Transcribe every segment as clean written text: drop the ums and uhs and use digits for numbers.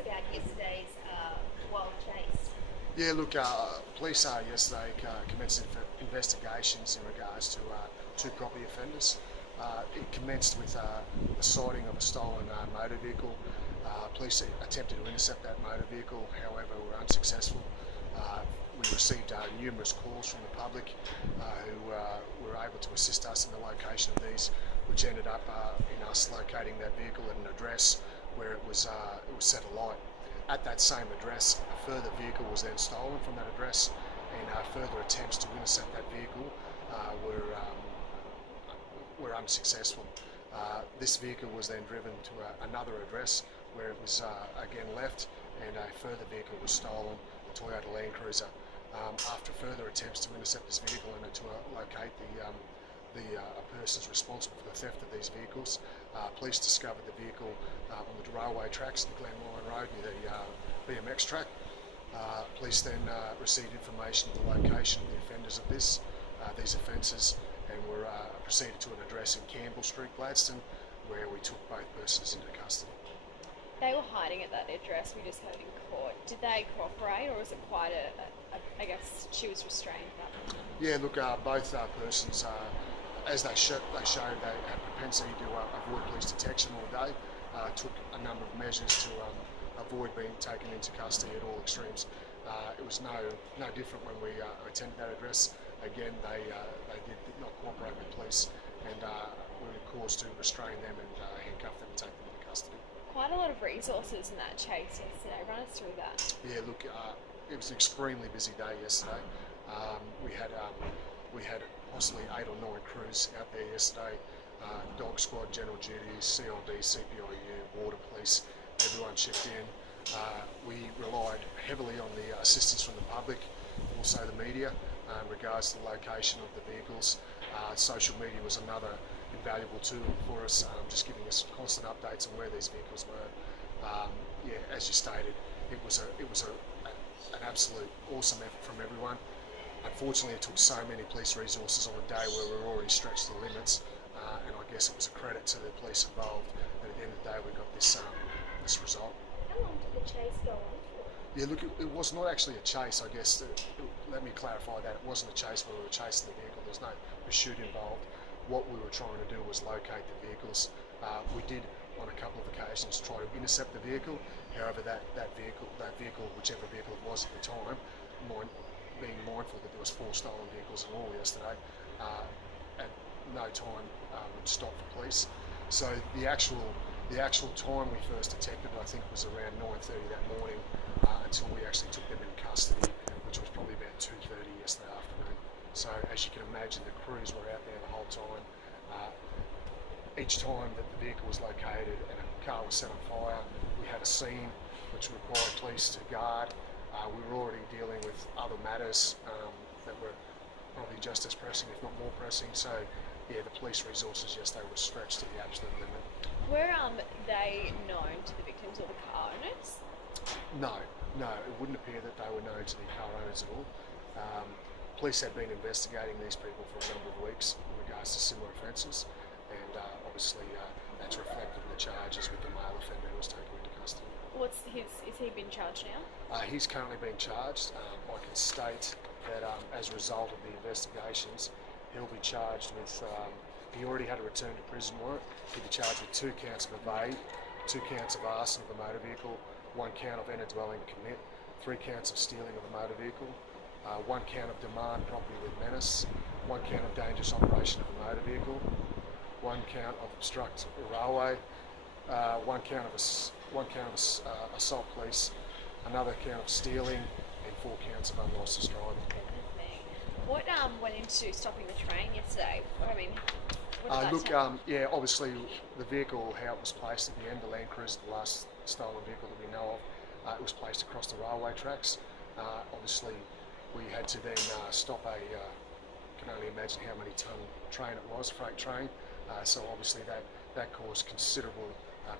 About yesterday's wild chase. Yeah, look, police yesterday commenced investigations in regards to two property offenders. It commenced with the sighting of a stolen motor vehicle. Police attempted to intercept that motor vehicle, however, were unsuccessful. We received numerous calls from the public who were able to assist us in the location of these, which ended up in us locating that vehicle at an address where it was set alight. At that same address, a further vehicle was then stolen from that address, and further attempts to intercept that vehicle were unsuccessful. This vehicle was then driven to another address where it was again left, and a further vehicle was stolen, a Toyota Land Cruiser. After further attempts to intercept this vehicle and to locate persons responsible for the theft of these vehicles, police discovered the vehicle on the railway tracks, the Glenmorran Road near the BMX track. Police then received information of the location of the offenders of these offences, and were proceeded to an address in Campbell Street, Gladstone, where we took both persons into custody. They were hiding at that address. We just heard in court. Did they cooperate, or was it quite I guess she was restrained at that point? Yeah, look, both persons, as they showed, they had propensity to avoid police detection all day. Took a number of measures to avoid being taken into custody at all extremes. It was no different when we attended that address. Again, they did not cooperate with police, and we were caused to restrain them and handcuff them and take them into custody. Quite a lot of resources in that chase yesterday. Run us through that. Yeah, look, it was an extremely busy day yesterday. We had possibly 8 or 9 crews out there yesterday. Dog squad, general duties, CLD, CPIU, water police, everyone chipped in. We relied heavily on the assistance from the public, also the media, in regards to the location of the vehicles. Social media was another invaluable tool for us, just giving us constant updates on where these vehicles were. As you stated, it was an absolute awesome effort from everyone. Unfortunately, it took so many police resources on a day where we were already stretched to the limits, and I guess it was a credit to the police involved that at the end of the day we got this result. How long did the chase go on for? Yeah, look, it was not actually a chase, I guess. Let me clarify that. It wasn't a chase where we were chasing the vehicle. There's no pursuit involved. What we were trying to do was locate the vehicles. We did, on a couple of occasions, try to intercept the vehicle. However, that vehicle, whichever vehicle it was at the time, being mindful that there was 4 stolen vehicles in all yesterday, at no time would stop for police. So the actual time we first detected, I think, was around 9:30 that morning, until we actually took them in custody, which was probably about 2:30 yesterday afternoon. So as you can imagine, the crews were out there the whole time. Each time that the vehicle was located and a car was set on fire, we had a scene which required police to guard. We were already dealing with other matters that were probably just as pressing, if not more pressing. So, yeah, the police resources yesterday were stretched to the absolute limit. Were they known to the victims or the car owners? No, it wouldn't appear that they were known to the car owners at all. Police had been investigating these people for a number of weeks in regards to similar offences, and obviously that's reflected in the charges with the male offender who was taken into custody. Is he been charged now? He's currently being charged. I can state that as a result of the investigations, he'll be charged with, he already had a return to prison warrant. He'll be charged with 2 counts of evade, 2 counts of arson of a motor vehicle, 1 count of enter dwelling commit, 3 counts of stealing of a motor vehicle, 1 count of demand property with menace, 1 count of dangerous operation of a motor vehicle, 1 count of obstruct a railway, 1 count of assault police, another count of stealing, and 4 counts of unlicensed driving. What went into stopping the train yesterday? I mean, what did that tell? Obviously the vehicle, how it was placed at the end, the Land Cruiser, the last stolen vehicle that we know of, it was placed across the railway tracks. Obviously we had to then stop can only imagine how many tonne train it was, freight train. So obviously that caused considerable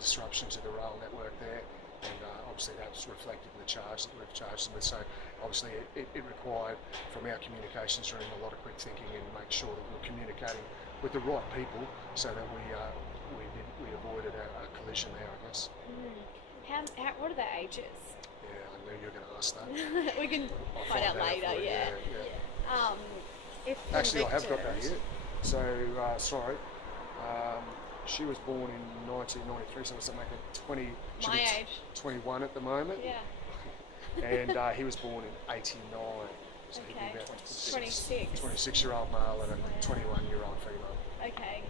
disruption to the rail network there, and obviously that's reflected in the charge that we've charged them with. So obviously it required from our communications room a lot of quick thinking and make sure that we're communicating with the right people so that we avoided a collision there, I guess. What are their ages? Yeah, I knew you were going to ask that. We can I'll find out that later. for you, Yeah. yeah. If Actually, I have got that convicted- here. So, sorry. She was born in 1993, so that make her 20. she'll My be age. 21 at the moment. Yeah. And he was born in 89. So he'd Okay. be about 26. 26-year-old male and a Wow. 21-year-old female. Okay.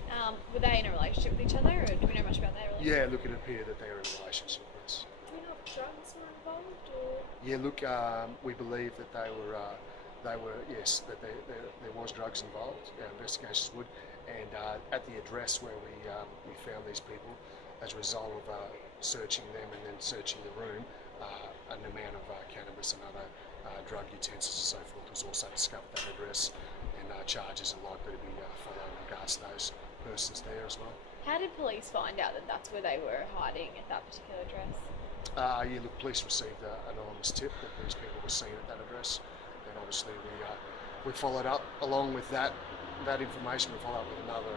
Were they in a relationship with each other, or do we know much about their relationship? Yeah, look, it appeared that they were in a relationship with us. Do we know if drugs were involved, or? Yeah, look, we believe that they were yes, that there was drugs involved. Our investigations would, and at the address where we found these people, as a result of searching them and then searching the room, an amount of cannabis and other drug utensils and so forth was also discovered at that address, and charges are likely to be followed in regards to those persons there as well. How did police find out that that's where they were hiding at that particular address? Yeah, look, police received an anonymous tip that these people were seen at that address, and obviously we followed up along with that information. We followed up with another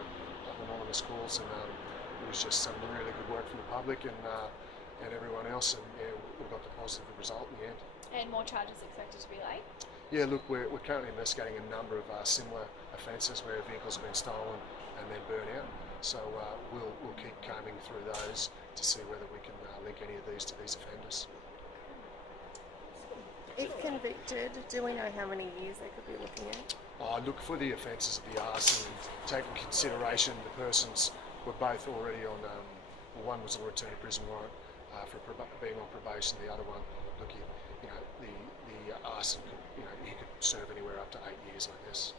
anonymous calls, and it was just some really good work from the public and everyone else, and yeah, we got the positive result in the end. And more charges expected to be laid? Yeah, look, we're currently investigating a number of similar offences where vehicles have been stolen and then burnt out. So we'll keep combing through those to see whether we can link any of these to these offenders. If convicted, do we know how many years they could be looking at? Look, for the offences of the arson, and take into consideration the persons were both already on. One was on a return to prison warrant for being on probation. The other one, look, the arson could, he could serve anywhere up to 8 years, I guess.